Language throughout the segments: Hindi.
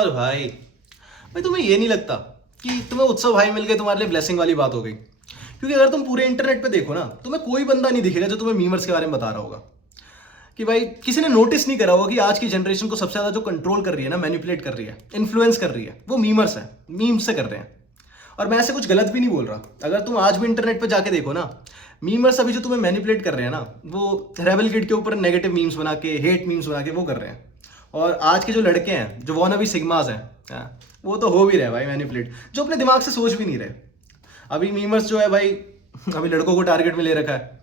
और भाई भाई तुम्हें ये नहीं लगता कि तुम्हें उत्सव भाई मिल गए तुम्हारे लिए ब्लेसिंग वाली बात हो गई? क्योंकि अगर तुम पूरे इंटरनेट पे देखो ना, तुम्हें कोई बंदा नहीं दिखेगा जो तुम्हें मीमर्स के बारे में बता रहा होगा। कि भाई किसी ने नोटिस नहीं करा होगा कि आज की जनरेशन को सबसे ज्यादा जो कंट्रोल कर रही है ना, मैनिपुलेट कर रही है, इन्फ्लुएंस कर रही है, वो मीमर्स है, मीम्स से कर रहे हैं। और मैं ऐसे कुछ गलत भी नहीं बोल रहा। अगर तुम आज भी इंटरनेट पे जाके देखो ना, मीमर्स अभी जो तुम्हें मैनिपुलेट कर रहे हैं ना, वो रेबल किड के ऊपर नेगेटिव मीम्स बना के, हेट मीम्स बना के वो कर रहे हैं। और आज के जो लड़के हैं, जो वॉनबी सिग्मास हैं, वो तो हो भी रहे भाई मैनिपुलेट, जो अपने दिमाग से सोच भी नहीं रहे। अभी मीमर्स जो है भाई, अभी लड़कों को टारगेट में ले रखा है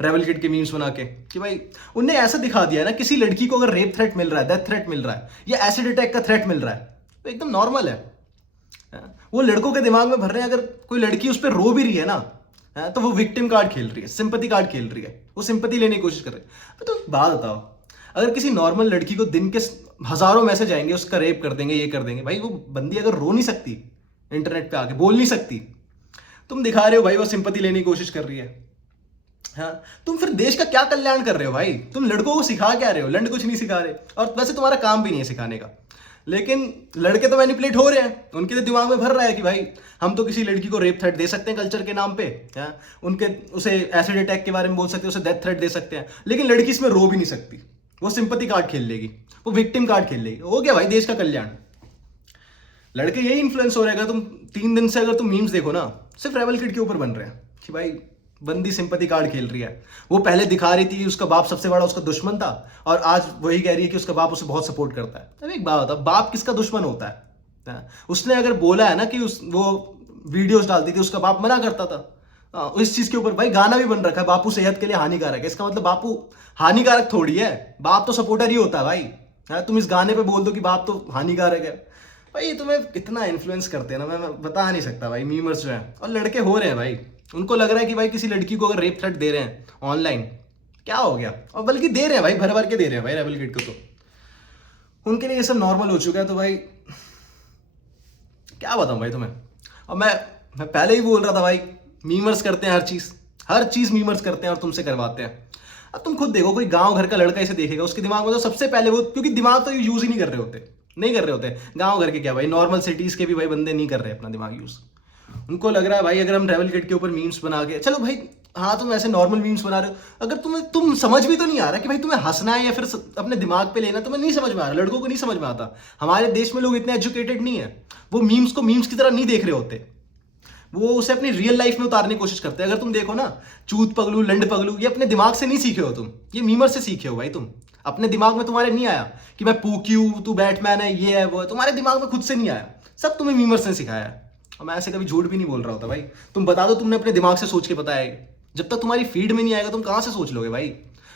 रेबल किड के मीम्स बना के, कि भाई उनने ऐसा दिखा दिया है ना, किसी लड़की को अगर रेप थ्रेट मिल रहा है, डेथ थ्रेट मिल रहा है, या एसिड अटैक का थ्रेट मिल रहा है, तो एकदम नॉर्मल है। वो लड़कों के दिमाग में भर रहे हैं। अगर कोई लड़की उस पर रो भी रही है ना, तो वो विक्टिम कार्ड खेल रही है, सिंपैथी कार्ड खेल रही है, वो सिंपैथी लेने की कोशिश कर रही है। तो बात बताओ, अगर किसी नॉर्मल लड़की को दिन के हजारों मैसेज आएंगे, उसका रेप कर देंगे, ये कर देंगे, भाई वो बंदी अगर रो नहीं सकती, इंटरनेट पे आके बोल नहीं सकती, तुम दिखा रहे हो भाई वो सिंपैथी लेने की कोशिश कर रही है। हाँ, तुम फिर देश का क्या कल्याण कर रहे हो भाई? तुम लड़कों को सिखा क्या रहे हो? लंड कुछ नहीं सिखा रहे, और वैसे तुम्हारा काम भी नहीं है सिखाने का। लेकिन लड़के तो मैनिपुलेट हो रहे हैं, उनके तो दिमाग में भर रहा है कि भाई हम तो किसी लड़की को रेप थ्रेट दे सकते हैं कल्चर के नाम पे, उनके उसे एसिड अटैक के बारे में बोल सकते हैं, उसे डेथ थ्रेट दे सकते हैं। लेकिन लड़की इसमें रो भी नहीं सकती, वो सिंपैथी कार्ड खेल लेगी, वो विक्टिम कार्ड खेल लेगी। हो गया भाई देश का कल्याण। लड़के यही इन्फ्लुएंस हो रहेगा। तुम 3 दिन से अगर तुम मीम्स देखो ना, सिर्फ रेबल किड के ऊपर बन रहे हैं कि भाई बंदी सिंपैथी कार्ड खेल रही है। वो पहले दिखा रही थी कि उसका बाप सबसे बड़ा उसका दुश्मन था, और आज वही कह रही है कि उसका बाप उसे बहुत सपोर्ट करता है। अब एक बात होता है, बाप किसका दुश्मन होता है? उसने अगर बोला है ना कि वो वीडियोस डालती थी, उसका बाप मना करता था। इस चीज के ऊपर भाई गाना भी बन रखा है, बापू सेहत के लिए हानिकारक है। इसका मतलब बापू हानिकारक थोड़ी है, बाप तो सपोर्टर ही होता है भाई। तुम इस गाने पे बोल दो कि बाप तो हानिकारक है, भाई तुम्हें इतना इन्फ्लुएंस करते हैं ना, मैं बता नहीं सकता भाई। मीमर्स जो है, और लड़के हो रहे हैं भाई, उनको लग रहा है कि भाई किसी लड़की को अगर रेप थ्रेट दे रहे हैं ऑनलाइन, क्या हो गया? और बल्कि दे रहे हैं भाई, भर भर के दे रहे हैं भाई रेबल किड को। उनके लिए ये सब नॉर्मल हो चुका है। तो भाई क्या बताऊं भाई तुम्हें। और मैं पहले ही बोल रहा था भाई, मीमर्स करते हैं हर चीज मीमर्स करते हैं और तुमसे करवाते हैं। अब तुम खुद देखो, कोई गांव घर का लड़का इसे देखेगा, उसके दिमाग में तो सबसे पहले वो, क्योंकि दिमाग तो यूज ही नहीं कर रहे होते गांव घर के, क्या भाई नॉर्मल सिटीज के भी भाई बंदे नहीं कर रहे अपना दिमाग यूज। उनको लग रहा है भाई अगर हम रेबल किड के ऊपर मीम्स बना के, चलो भाई हाँ तुम ऐसे नॉर्मल मीम्स बना रहे हो, अगर तुम समझ भी तो नहीं आ रहा कि भाई तुम्हें हंसना है या फिर अपने दिमाग पे लेना, तुम्हें नहीं समझ में आ रहा, लड़कों को नहीं समझ में आता। हमारे देश में लोग इतने एजुकेटेड नहीं है, वो मीम्स को मीम्स की तरह नहीं देख रहे होते, वो उसे अपनी रियल लाइफ में उतारने की कोशिश करते हैं। अगर तुम देखो ना, चूत पगलू, लंड पगलू, ये अपने दिमाग से नहीं सीखे हो तुम, ये मीमर से सीखे हो भाई। तुम अपने दिमाग में तुम्हारे नहीं आया कि मैं पूकी हूं, तू बैटमैन है, ये है वो है, तुम्हारे दिमाग में खुद से नहीं आया, सब तुम्हें मीमर्स ने सिखाया है। और मैं ऐसे कभी झूठ भी नहीं बोल रहा होता भाई। तुम बता दो तुमने अपने दिमाग से सोच के बताया है, जब तक तुम्हारी फीड में नहीं आएगा तुम कहां से सोच लोगे भाई?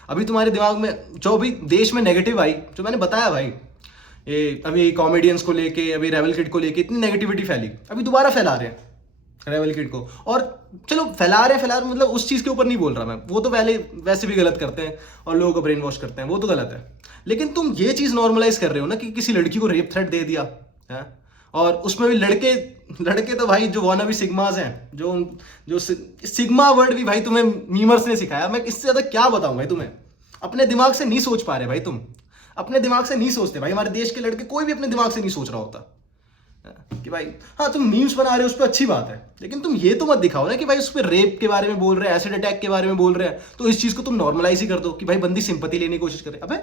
अभी तुम्हारे दिमाग में जो भी देश में नेगेटिव आई, जो मैंने बताया भाई, ये अभी कॉमेडियंस को लेके, अभी रेबल किड को लेके इतनी नेगेटिविटी फैली, अभी दोबारा फैला रहे हैं रेबल किड को। और चलो फैला रहे मतलब उस चीज के ऊपर नहीं बोल रहा मैं, वो तो पहले वैसे भी गलत करते हैं और लोगों को ब्रेन वॉश करते हैं, वो तो गलत है। लेकिन तुम ये चीज नॉर्मलाइज कर रहे हो ना कि किसी लड़की को रेप थ्रेट दे दिया है, और उसमें भी लड़के तो भाई जो वानाबी सिग्मास हैं, जो सिग्मा वर्ड भी भाई तुम्हें मीमर्स ने सिखाया। मैं इससे ज्यादा क्या बताऊं भाई तुम्हें? अपने दिमाग से नहीं सोच पा रहे भाई, तुम अपने दिमाग से नहीं सोचते भाई। हमारे देश के लड़के कोई भी अपने दिमाग से नहीं सोच रहा होता कि भाई हाँ तुम मीम्स बना रहे हो उस पर अच्छी बात है, लेकिन तुम ये तो मत दिखाओ ना कि भाई उस पर रेप के बारे में बोल रहे हैं, एसिड अटैक के बारे में बोल रहे हैं, तो इस चीज को तुम नॉर्मलाइज ही कर दो कि भाई बंदी सिंपैथी लेने की कोशिश करे। अबे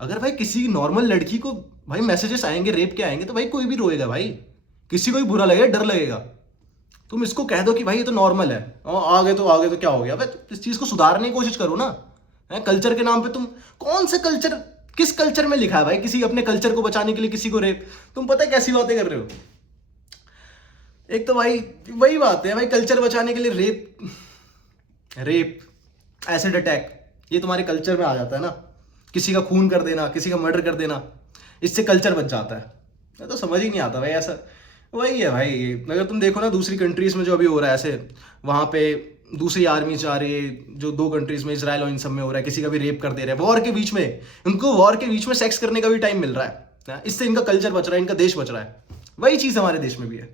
अगर भाई किसी नॉर्मल लड़की को भाई मैसेजेस आएंगे रेप के आएंगे, तो भाई कोई भी रोएगा भाई, किसी को भी बुरा लगेगा, डर लगेगा। तुम इसको कह दो कि भाई ये तो नॉर्मल है, आगे तो क्या हो गया? भाई इस चीज को सुधारने की कोशिश करो ना। कल्चर के नाम पे तुम कौन से कल्चर, किस कल्चर में लिखा है भाई किसी अपने कल्चर को बचाने के लिए किसी को रेप? तुम पता है कैसी बातें कर रहे हो? एक तो भाई वही बात है भाई, कल्चर बचाने के लिए रेप एसिड अटैक, ये तुम्हारे कल्चर में आ जाता है ना। किसी का खून कर देना, किसी का मर्डर कर देना, इससे कल्चर बच जाता है। मैं तो समझ ही नहीं आता भाई ऐसा। वही है भाई, अगर तुम देखो ना दूसरी कंट्रीज में जो अभी हो रहा है ऐसे, वहां पे दूसरी आर्मी जा रही है, जो 2 कंट्रीज में इसराइल और इन सब में हो रहा है, किसी का भी रेप कर दे रहे हैं वॉर के बीच में। इनको वॉर के बीच में सेक्स करने का भी टाइम मिल रहा है, इससे इनका कल्चर बच रहा है, इनका देश बच रहा है। वही चीज हमारे देश में भी है।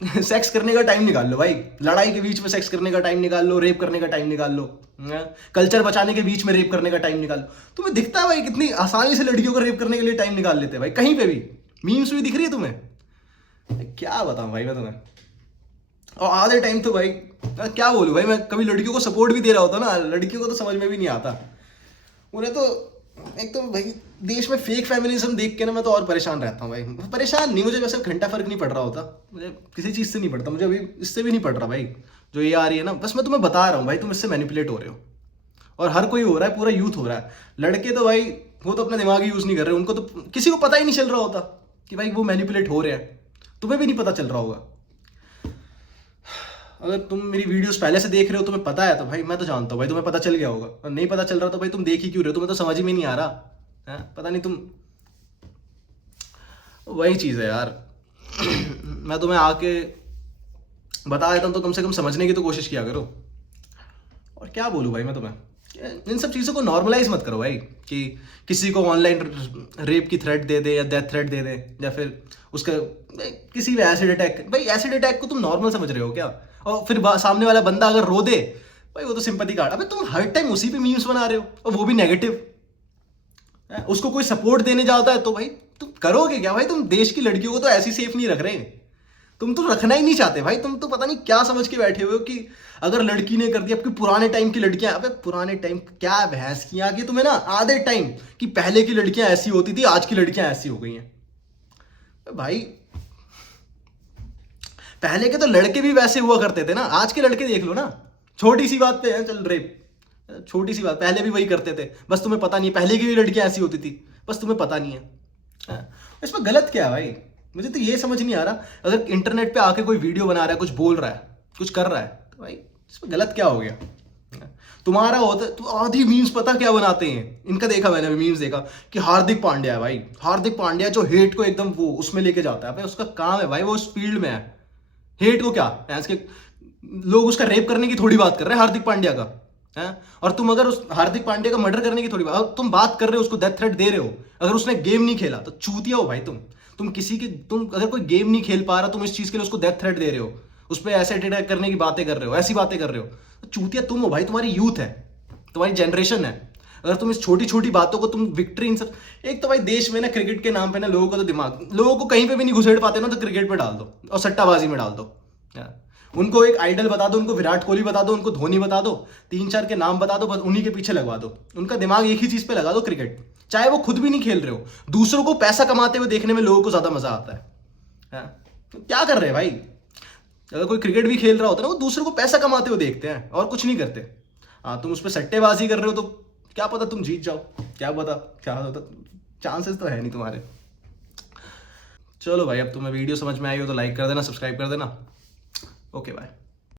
सेक्स करने का टाइम निकाल लो भाई, लड़ाई के बीच में सेक्स करने का टाइम निकाल लो, रेप करने का टाइम निकाल लो, कल्चर बचाने के बीच में रेप करने का टाइम निकाल लो। तुम्हें दिखता है भाई कितनी आसानी से लड़कियों को रेप करने के लिए टाइम निकाल लेते हैं भाई, कहीं पे भी मीम्स भी दिख रही है तुम्हें। क्या बताऊं भाई मैं तुम्हें। और आधे टाइम तो भाई क्या बोलूं भाई, मैं कभी लड़कियों को सपोर्ट भी दे रहा होता ना, लड़कियों को तो समझ में भी नहीं आता। उन्हें तो एक तो भाई देश में फेक फेमिनिज्म देख के ना मैं तो और परेशान रहता हूँ भाई। परेशान नहीं, मुझे वैसे घंटा फर्क नहीं पड़ रहा होता, मुझे किसी चीज़ से नहीं पड़ता, मुझे अभी इससे भी नहीं पड़ रहा भाई जो ये आ रही है ना। बस मैं तुम्हें बता रहा हूँ भाई, तुम इससे मैनिपुलेट हो रहे हो, और हर कोई हो रहा है, पूरा यूथ हो रहा है। लड़के तो भाई वो तो अपना दिमाग यूज़ नहीं कर रहे, उनको तो किसी को पता ही नहीं चल रहा होता कि भाई वो मैनिपुलेट हो रहे हैं, तुम्हें भी नहीं पता चल रहा होगा। अगर तुम मेरी वीडियोस पहले से देख रहे हो, तुम्हें पता है तो भाई मैं तो जानता हूँ भाई तुम्हें पता चल गया होगा, और नहीं पता चल रहा तो भाई तुम देख ही क्यों रहे हो, तुम्हें तो समझ ही में नहीं आ रहा है, पता नहीं तुम। वही चीज़ है यार। मैं तुम्हें आके बता देता हूँ तो कम से कम समझने की तो कोशिश किया करो। और क्या बोलूँ भाई मैं तुम्हें, इन सब चीज़ों को नॉर्मलाइज मत करो भाई, कि किसी को ऑनलाइन रेप की थ्रेट दे दे या डेथ थ्रेट दे दे, या फिर उसका किसी भी एसिड अटैक। भाई एसिड अटैक को तुम नॉर्मल समझ रहे हो क्या? और फिर सामने वाला बंदा अगर रो दे भाई वो तो सिंपैथी कार्ड। अबे तुम हर टाइम उसी पे मीम्स बना रहे हो, और वो भी नेगेटिव। उसको कोई सपोर्ट देने जाता है तो भाई तुम करोगे क्या भाई? तुम देश की लड़कियों को तो ऐसी सेफ नहीं रख रहे, तुम तो रखना ही नहीं चाहते भाई। तुम तो पता नहीं क्या समझ के बैठे हुए हो कि अगर लड़की ने कर दिया, आपके पुराने टाइम की लड़कियां, अबे पुराने टाइम क्या बहस किया कि तुम्हें ना आधे टाइम कि पहले की लड़कियां ऐसी होती थी, आज की लड़कियां ऐसी हो गई हैं। भाई पहले के तो लड़के भी वैसे हुआ करते थे ना, आज के लड़के देख लो ना, छोटी सी बात पे है चल रेप, छोटी सी बात, पहले भी वही करते थे, बस तुम्हें पता नहीं। पहले की भी लड़कियां ऐसी होती थी, बस तुम्हें पता नहीं है। इसमें गलत क्या है भाई? मुझे तो ये समझ नहीं आ रहा। अगर इंटरनेट पे आके कोई वीडियो बना रहा है, कुछ बोल रहा है, कुछ कर रहा है, तो भाई इसमें गलत क्या हो गया? तुम्हारा होता तो आधी मीम्स पता क्या बनाते हैं इनका, देखा मैंने मीम्स देखा कि हार्दिक पांड्या है भाई, हार्दिक पांड्या जो हेट को एकदम वो उसमें लेके जाता है भाई, उसका काम है भाई, वो उस फील्ड में है। हेट को क्या के लोग उसका रेप करने की थोड़ी बात कर रहे हैं हार्दिक पांड्या का है। और तुम अगर उस हार्दिक पांड्या का मर्डर करने की थोड़ी बात, तुम बात कर रहे हो, उसको डेथ थ्रेट दे रहे हो। अगर उसने गेम नहीं खेला तो चूतिया हो भाई तुम किसी के, तुम अगर कोई गेम नहीं खेल पा रहा, तुम इस चीज के लिए उसको डेथ थ्रेट दे रहे हो, उस पर ऐसे अटैक करने की बातें कर रहे हो, ऐसी बातें कर रहे हो, तो चूतिया तुम हो भाई। तुम्हारी यूथ है, तुम्हारी जनरेशन है। अगर तुम इस छोटी छोटी बातों को तुम विक्ट्री इन सब, एक तो भाई देश में ना क्रिकेट के नाम पे ना लोगों का तो दिमाग, लोगों को कहीं पे भी नहीं घुसेड़ पाते ना, तो क्रिकेट में डाल दो और सट्टाबाजी में डाल दो। उनको एक आइडल बता दो, उनको विराट कोहली बता दो, उनको धोनी बता दो, 3-4 के नाम बता दो, बस उन्हीं के पीछे लगवा दो। उनका दिमाग एक ही चीज पे लगा दो, क्रिकेट। चाहे वो खुद भी नहीं खेल रहे हो, दूसरों को पैसा कमाते हुए देखने में लोगों को ज्यादा मजा आता है। तो क्या कर रहे हैं भाई? अगर कोई क्रिकेट भी खेल रहा होता है ना, वो दूसरों को पैसा कमाते हुए देखते हैं और कुछ नहीं करते। हाँ, तुम उस पर सट्टेबाजी कर रहे हो तो क्या पता तुम जीत जाओ, क्या पता क्या होता, चांसेस तो है नहीं तुम्हारे। चलो भाई, अब तुम्हें वीडियो समझ में आई हो तो लाइक कर देना, सब्सक्राइब कर देना। Okay bye.